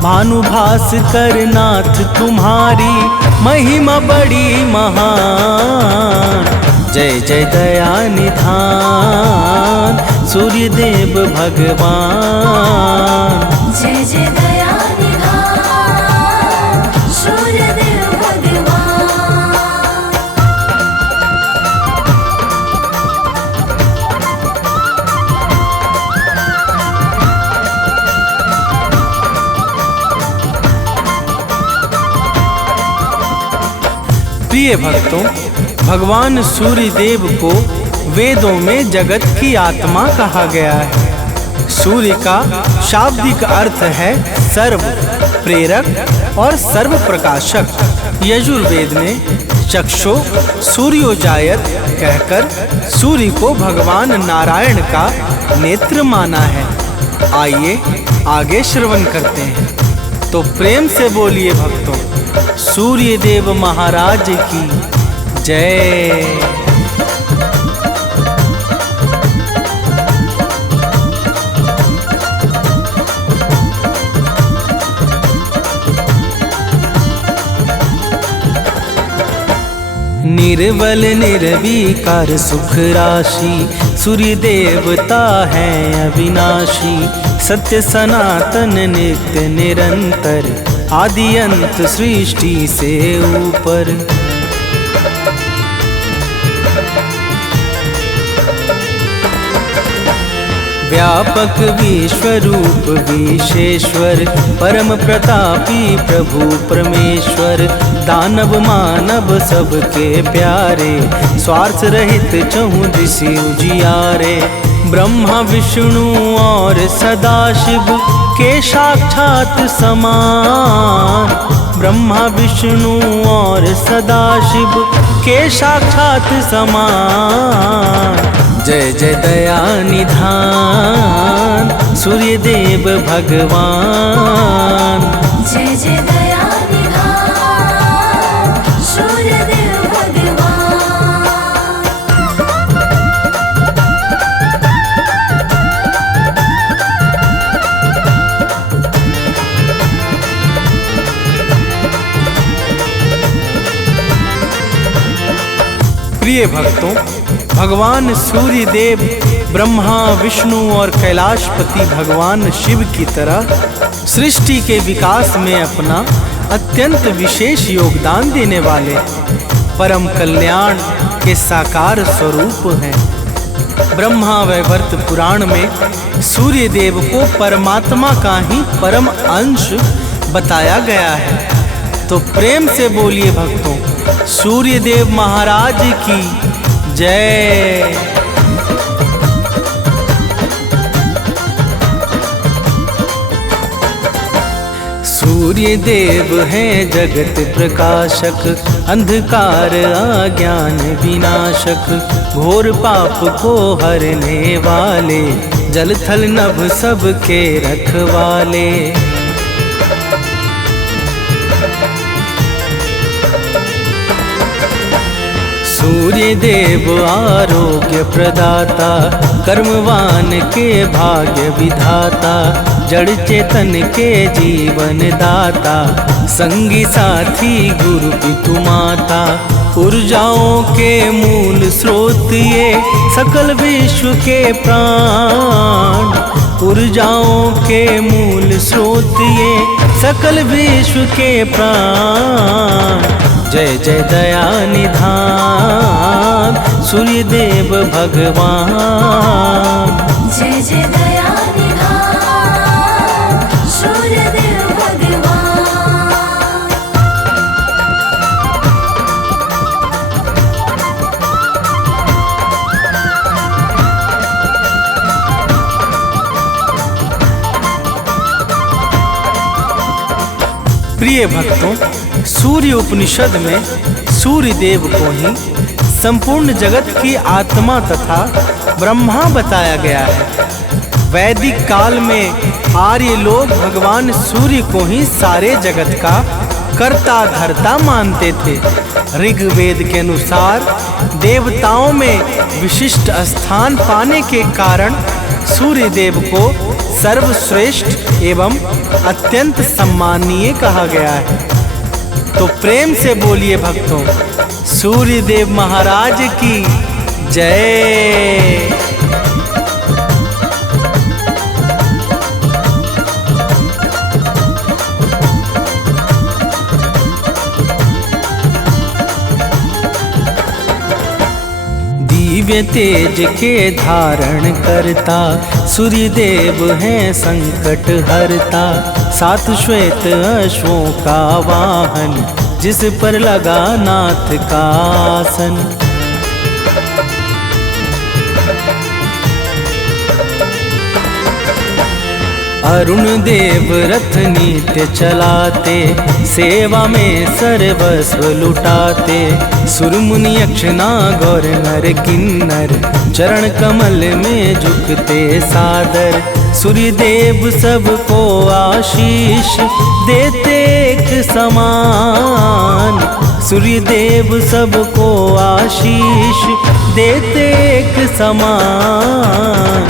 भानुभास्कर नाथ तुम्हारी महिमा बड़ी महान। जय जय दया निधान सूर्य देव भगवान। जय जय दया निधान सूर्य देव भगवान। प्रिय भक्तों, भगवान सूर्य देव को वेदों में जगत की आत्मा कहा गया है। सूर्य का शाब्दिक अर्थ है सर्व प्रेरक और सर्व प्रकाशक। यजुर्वेद ने चक्षु सूर्योजायत कहकर सूर्य को भगवान नारायण का नेत्र माना है। आइए आगे श्रवण करते हैं। तो प्रेम से बोलिए भक्तों, सूर्य देव महाराज की जय। निर्बल निर्विकार सुख राशि सूर्य देवता है अविनाशी। सत्य सनातन नित्य निरंतर आदि अंत सृष्टि से ऊपर। व्यापक विश्वरूप विशेश्वर परम प्रतापी प्रभु परमेश्वर। दानव मानव सबके प्यारे स्वार्थ रहित चहुँ दिशि उजियारे। ब्रह्मा विष्णु और सदाशिव के साक्षात समान। ब्रह्मा विष्णु और सदाशिव के साक्षात समान। जय जय दया निधान सूर्य देव भगवान। जय जय दया निधान सूर्य देव भगवान। प्रिय भक्तों, भगवान सूर्य देव ब्रह्मा विष्णु और कैलाशपति भगवान शिव की तरह सृष्टि के विकास में अपना अत्यंत विशेष योगदान देने वाले परम कल्याण के साकार स्वरूप हैं। ब्रह्मा वैवर्त पुराण में सूर्य देव को परमात्मा का ही परम अंश बताया गया है। तो प्रेम से बोलिए भक्तों, सूर्य देव महाराज की जय। सूर्य देव हैं जगत प्रकाशक। अंधकार अज्ञान विनाशक। घोर पाप को हरने वाले। जल थल नभ सबके रखवाले। सूर्य देव आरोग्य प्रदाता। कर्मवान के भाग्य विधाता। जड़ चेतन के जीवन दाता। संगी साथी गुरु पितु माता। ऊर्जाओं के मूल स्रोत ये सकल विश्व के प्राण। ऊर्जाओं के मूल स्रोत ये सकल विश्व के प्राण। जय जय दया निधान सूर्य देव भगवान। जय जय दया निधान सूर्य देव भगवान। प्रिय भक्तों, सूर्य उपनिषद में सूर्य देव को ही संपूर्ण जगत की आत्मा तथा ब्रह्मा बताया गया है। वैदिक काल में आर्य लोग भगवान सूर्य को ही सारे जगत का कर्ता धर्ता मानते थे। ऋग्वेद के अनुसार देवताओं में विशिष्ट स्थान पाने के कारण सूर्य देव को सर्वश्रेष्ठ एवं अत्यंत सम्माननीय कहा गया है। तो प्रेम से बोलिए भक्तों, सूर्य देव महाराज की जय। दिव्य तेज के धारण करता, सूर्य देव है संकट हरता। सात श्वेत अश्वों का वाहन, जिस पर लगा नाथ का आसन। अरुण देव रथ नित्य चलाते, सेवा में सर्वस्व लुटाते। सुर मुनि यक्ष नाग और नर किन्नर, चरण कमल में झुकते सादर। सूर्य देव सबको आशीष देते एक समान। सूर्य देव सबको आशीष देते एक समान।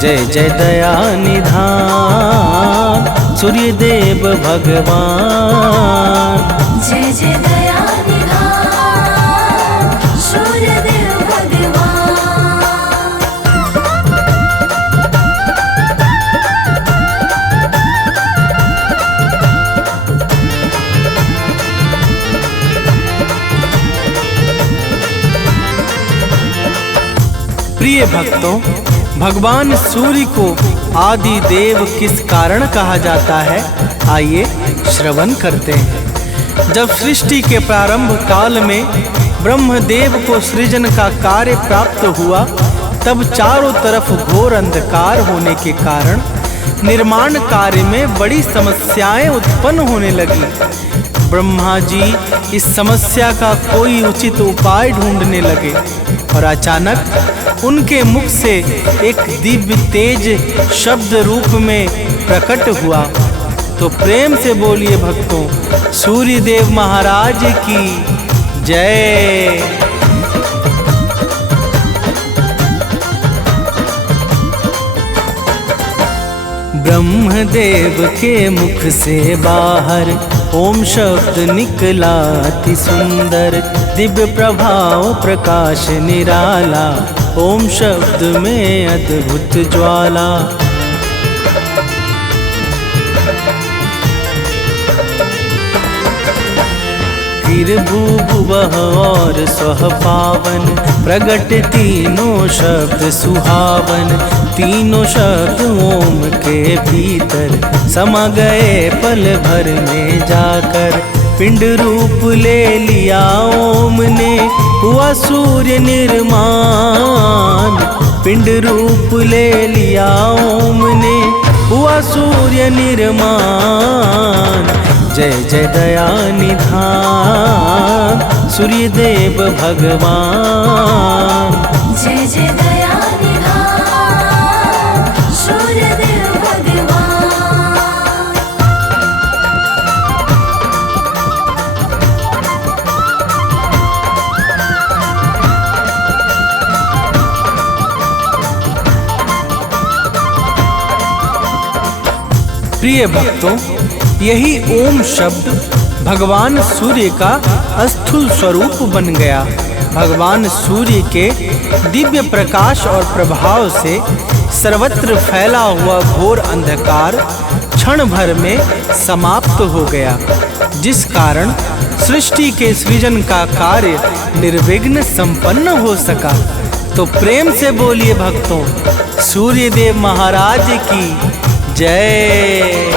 जय जय दया निधान सूर्य देव भगवान। जय जय दया निधान सूर्य देव भगवान। प्रिय भक्तों, भगवान सूर्य को आदि देव किस कारण कहा जाता है, आइए श्रवण करते हैं। जब सृष्टि के प्रारंभ काल में ब्रह्मदेव को सृजन का कार्य प्राप्त हुआ, तब चारों तरफ घोर अंधकार होने के कारण निर्माण कार्य में बड़ी समस्याएं उत्पन्न होने लगी। ब्रह्मा जी इस समस्या का कोई उचित उपाय ढूंढने लगे और अचानक उनके मुख से एक दिव्य तेज शब्द रूप में प्रकट हुआ। तो प्रेम से बोलिए भक्तों, सूर्य देव महाराज की जय। ब्रह्मदेव के मुख से बाहर ओम शब्द निकला अति सुंदर। दिव्य प्रभाव प्रकाश निराला, ओम शब्द में अद्भुत ज्वाला। भूभुवः और स्वः पावन, प्रगट तीनों शब्द सुहावन। तीनों शब्द ओम के भीतर समा गए पल भर में जाकर। पिंड रूप ले लिया ओम ने, हुआ सूर्य निर्माण। पिंड रूप ले लिया ओम ने, हुआ सूर्य निर्माण। जय जय दया निधान सूर्य देव भगवान। जय जय दया निधान सूर्य देव भगवान। प्रिय भक्तों, यही ओम शब्द भगवान सूर्य का स्थूल स्वरूप बन गया। भगवान सूर्य के दिव्य प्रकाश और प्रभाव से सर्वत्र फैला हुआ घोर अंधकार क्षण भर में समाप्त हो गया, जिस कारण सृष्टि के सृजन का कार्य निर्विघ्न संपन्न हो सका। तो प्रेम से बोलिए भक्तों, सूर्य देव महाराज की जय।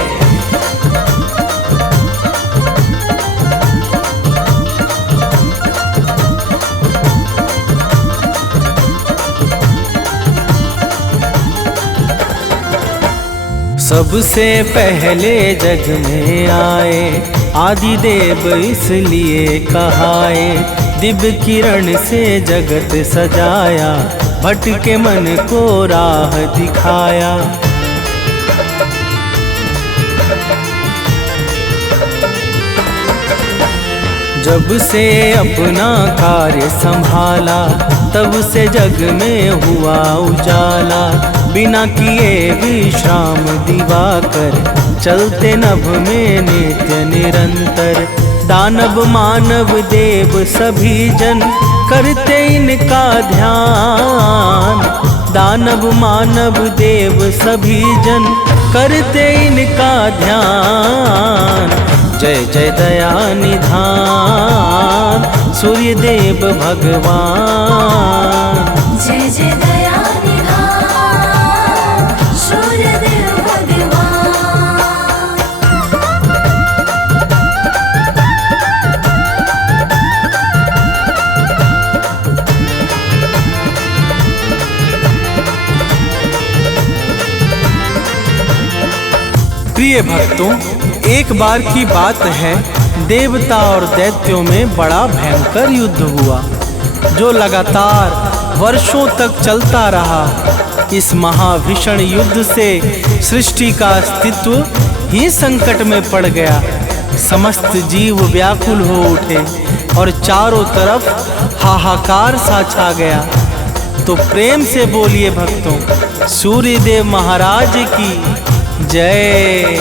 सबसे पहले जग में आए आदि देव इसलिए कहाए। दिव्य किरण से जगत सजाया, भटके मन को राह दिखाया। जब से अपना कार्य संभाला, तब से जग में हुआ उजाला। बिना किए विश्राम दिवाकर, चलते नभ में नित्य निरंतर। दानव मानव देव सभी जन, करते इनका ध्यान। दानव मानव देव सभी जन, करते इनका ध्यान। जय जय दया निधान सूर्य देव भगवान। प्रिय भक्तों, एक बार की बात है, देवता और दैत्यों में बड़ा भयंकर युद्ध हुआ जो लगातार वर्षों तक चलता रहा। इस महाभीषण युद्ध से सृष्टि का अस्तित्व ही संकट में पड़ गया। समस्त जीव व्याकुल हो उठे और चारों तरफ हाहाकार सा छा गया। तो प्रेम से बोलिए भक्तों, सूर्यदेव महाराज की जय।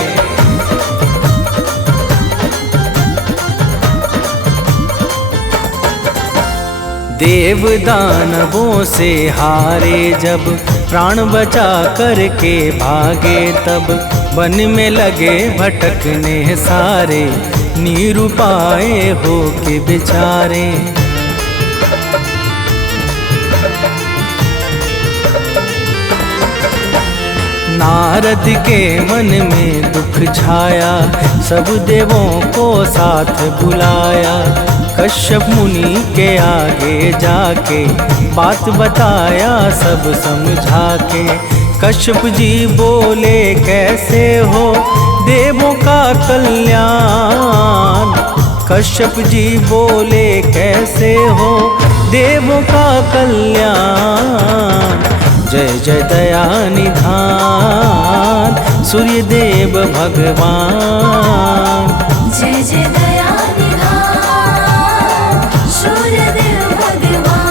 देव दानवों से हारे जब, प्राण बचा करके भागे तब, वन में लगे भटकने सारे, निरुपाय हो के बेचारे। नारद के मन में दुख छाया, सब देवों को साथ बुलाया। कश्यप मुनि के आगे जाके बात बताया सब समझा के। कश्यप जी बोले कैसे हो देवों का कल्याण। कश्यप जी बोले कैसे हो देवों का कल्याण। जय जय दया निधान सूर्यदेव भगवान। जय जय दया निधान सूर्यदेव भगवान।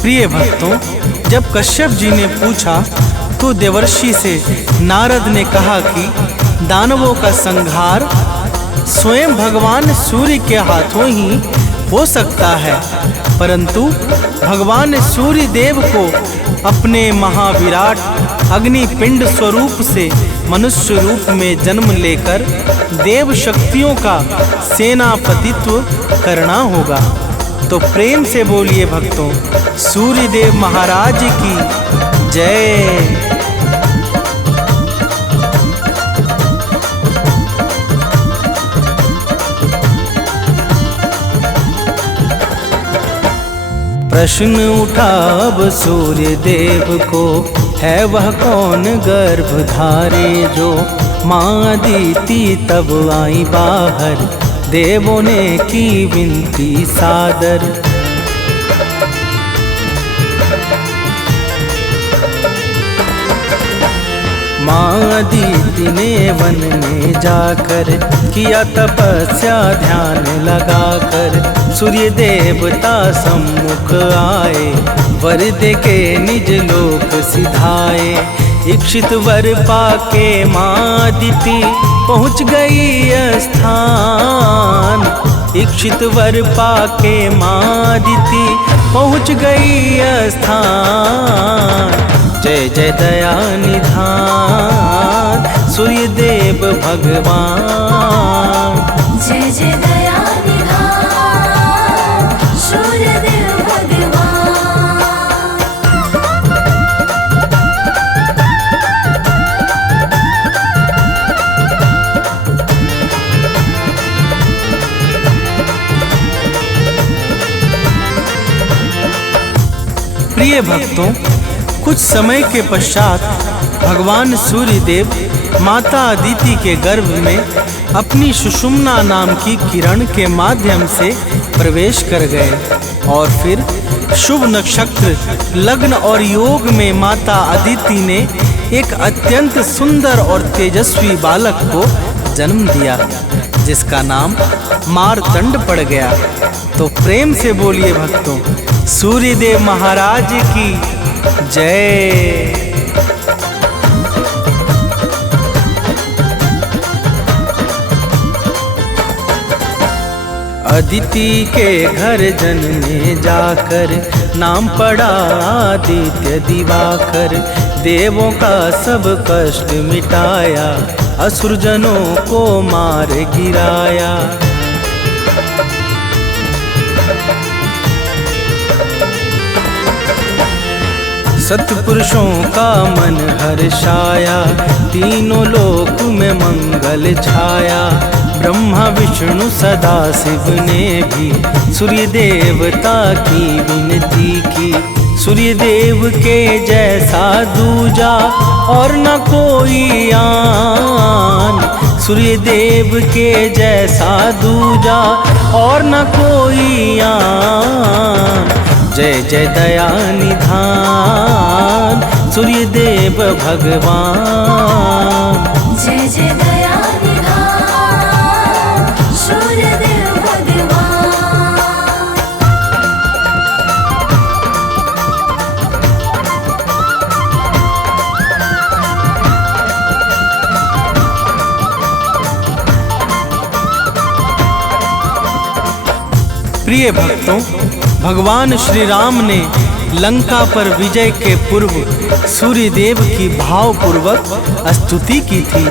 प्रिय भक्तों, जब कश्यप जी ने पूछा तो देवर्षि से नारद ने कहा कि दानवों का संहार स्वयं भगवान सूर्य के हाथों ही हो सकता है, परंतु भगवान सूर्य देव को अपने महाविराट अग्निपिंड स्वरूप से मनुष्य रूप में जन्म लेकर देव शक्तियों का सेनापतित्व करना होगा। तो प्रेम से बोलिए भक्तों, सूर्यदेव महाराज की जय। प्रश्न उठा अब सूर्यदेव को, है वह कौन गर्भधारी जो। माँ अदिति तब आई बाहर, देवों ने की विनती सादर। माँ अदिति ने वन में जाकर किया तपस्या ध्यान लगाकर। सूर्य देवता सम्मुख आए, वर दे के निज लोक सिधाए। इक्षित वर पाके माँ अदिति पहुँच गई स्थान। इक्षित वर पाके माँ अदिति पहुँच गई स्थान। जय जय दया निधान सूर्यदेव भगवान। जय जय दया निधान सूर्यदेव भगवान। प्रिय भक्तों, कुछ समय के पश्चात भगवान सूर्यदेव माता अदिति के गर्भ में अपनी सुषुम्ना नाम की किरण के माध्यम से प्रवेश कर गए और फिर शुभ नक्षत्र लग्न और योग में माता अदिति ने एक अत्यंत सुंदर और तेजस्वी बालक को जन्म दिया, जिसका नाम मार्तंड पड़ गया। तो प्रेम से बोलिए भक्तों, सूर्यदेव महाराज की जय। अदिति के घर जनने जाकर नाम पड़ा आदित्य दिवाकर। देवों का सब कष्ट मिटाया, असुर जनों को मार गिराया। सत्पुरुषों का मन हर्षाया, तीनों लोक में मंगल छाया। ब्रह्मा विष्णु सदा शिव ने भी सूर्य देवता की विनती की। सूर्य देव के जैसा दूजा और न कोई आन, सूर्य देव के जैसा दूजा और न कोई आन। जय जय दया निधान सूर्य देव भगवान। जय जय दया निधान सूर्य देव भगवान। प्रिय भक्तों, भगवान श्री राम ने लंका पर विजय के पूर्व सूर्य देव की भावपूर्वक स्तुति की थी,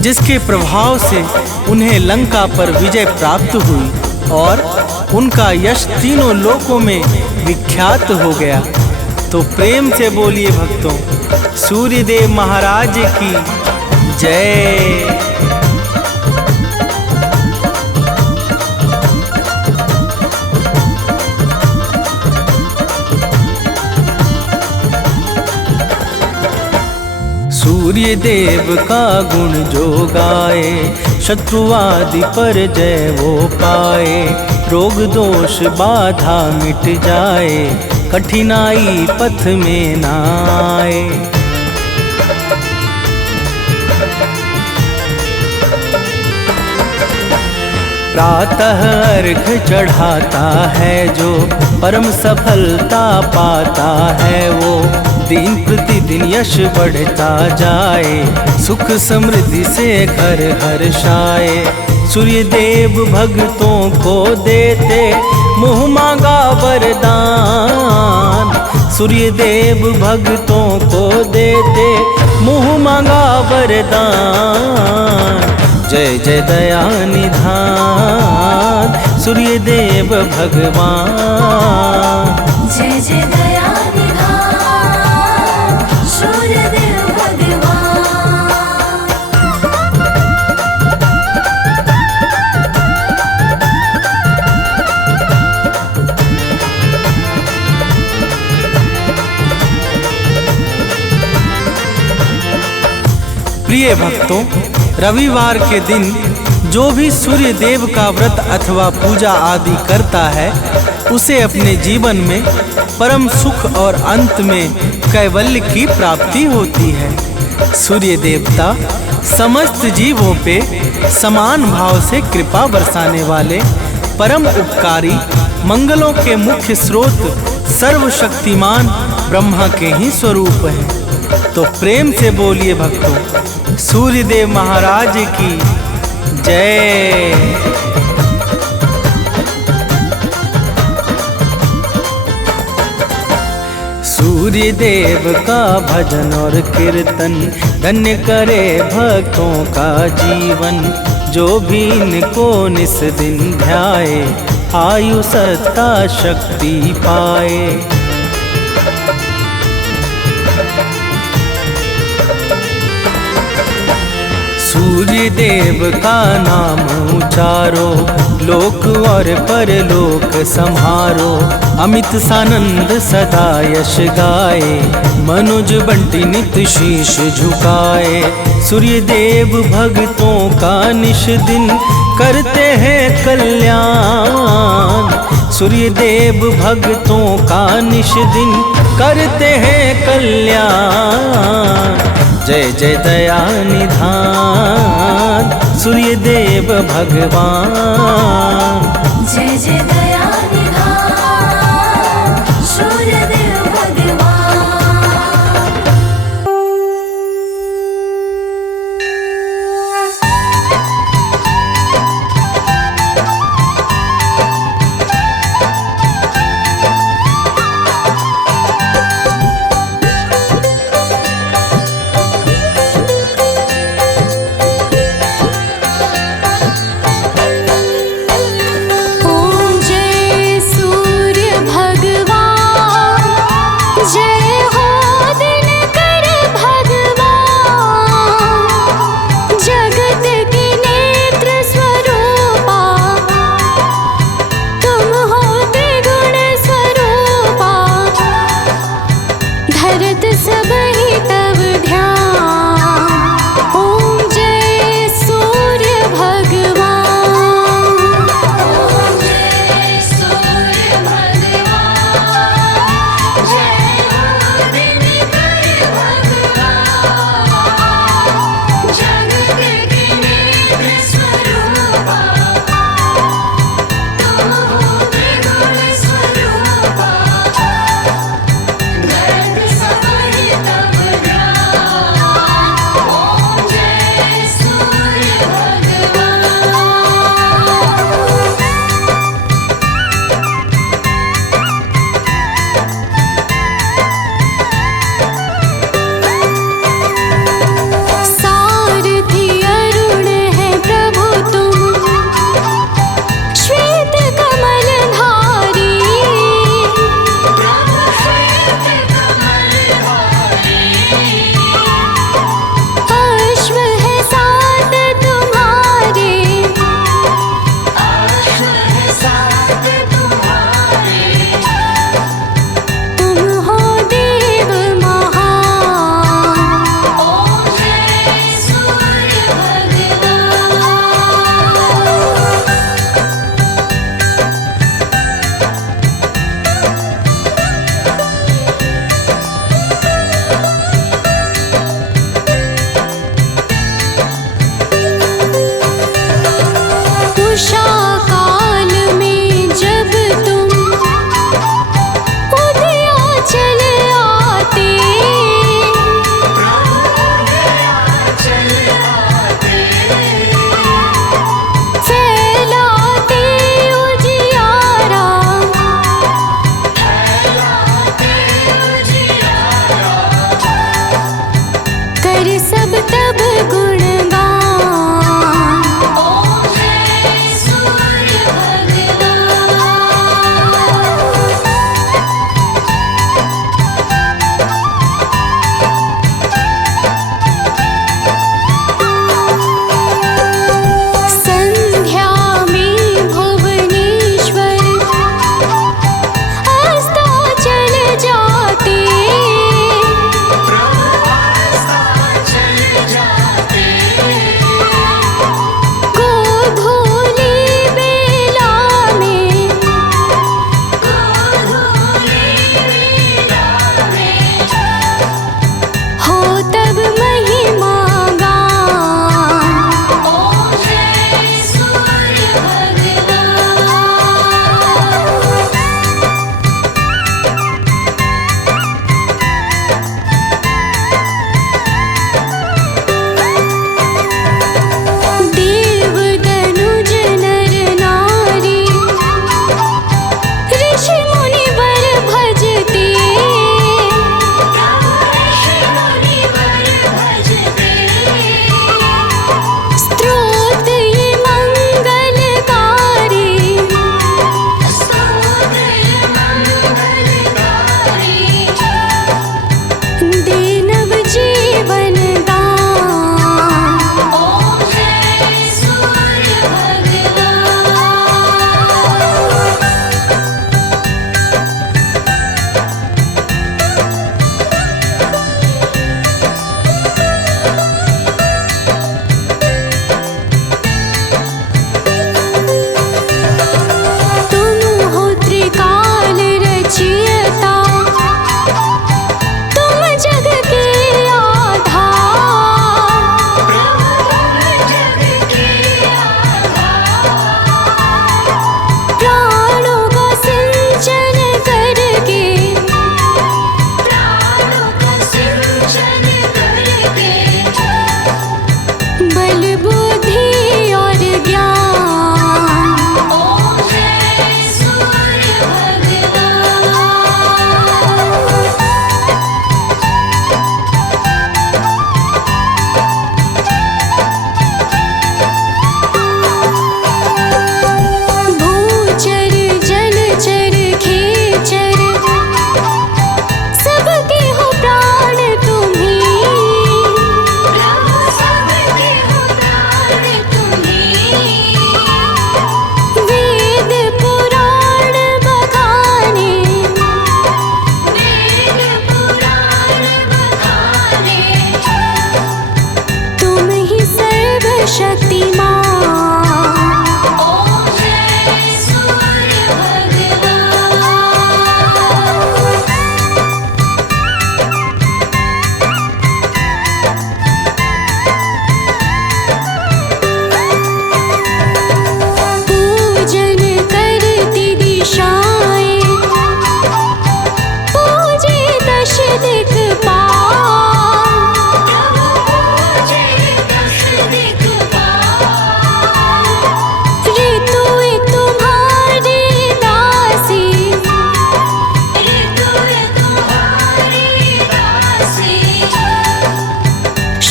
जिसके प्रभाव से उन्हें लंका पर विजय प्राप्त हुई और उनका यश तीनों लोकों में विख्यात हो गया। तो प्रेम से बोलिए भक्तों, सूर्य देव महाराज की जय। सूर्य देव का गुण जो गाए, शत्रु आदि पर जय वो पाए। रोग दोष बाधा मिट जाए, कठिनाई पथ में ना आए। प्रातः अर्घ चढ़ाता है जो, परम सफलता पाता है वो। दिन प्रतिदिन यश बढ़ता जाए, सुख समृद्धि से घर हर्षाए। सूर्य देव भक्तों को देते मुँह मांगा वरदान। सूर्य देव भक्तों को देते मुँह मांगा वरदान। जय जय दया निधान सूर्य देव भगवान। जय जय दया निधान सूर्य देव भगवान। प्रिय भक्तों, रविवार के दिन जो भी सूर्य देव का व्रत अथवा पूजा आदि करता है, उसे अपने जीवन में परम सुख और अंत में कैवल्य की प्राप्ति होती है। सूर्य देवता समस्त जीवों पे समान भाव से कृपा बरसाने वाले परम उपकारी, मंगलों के मुख्य स्रोत, सर्वशक्तिमान ब्रह्मा के ही स्वरूप हैं। तो प्रेम से बोलिए भक्तों, सूर्य देव महाराज की जय। सूर्य देव का भजन और कीर्तन धन्य करे भक्तों का जीवन। जो भी इनको निस दिन ध्याए, आयु सत्ता शक्ति पाए। सूर्य देव का नाम उचारो, लोक और परलोक संहारो। अमित सानंद सदा यश गाए, मनुज बंटी नित शीश झुकाए। सूर्य देव भक्तों का निश दिन करते हैं कल्याण। सूर्य देव भक्तों का निश दिन करते हैं कल्याण। जय जय दया निधान सूर्य देव भगवान। जय जय दया निधान सूर्य देव भगवान। ओम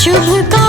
शुभ का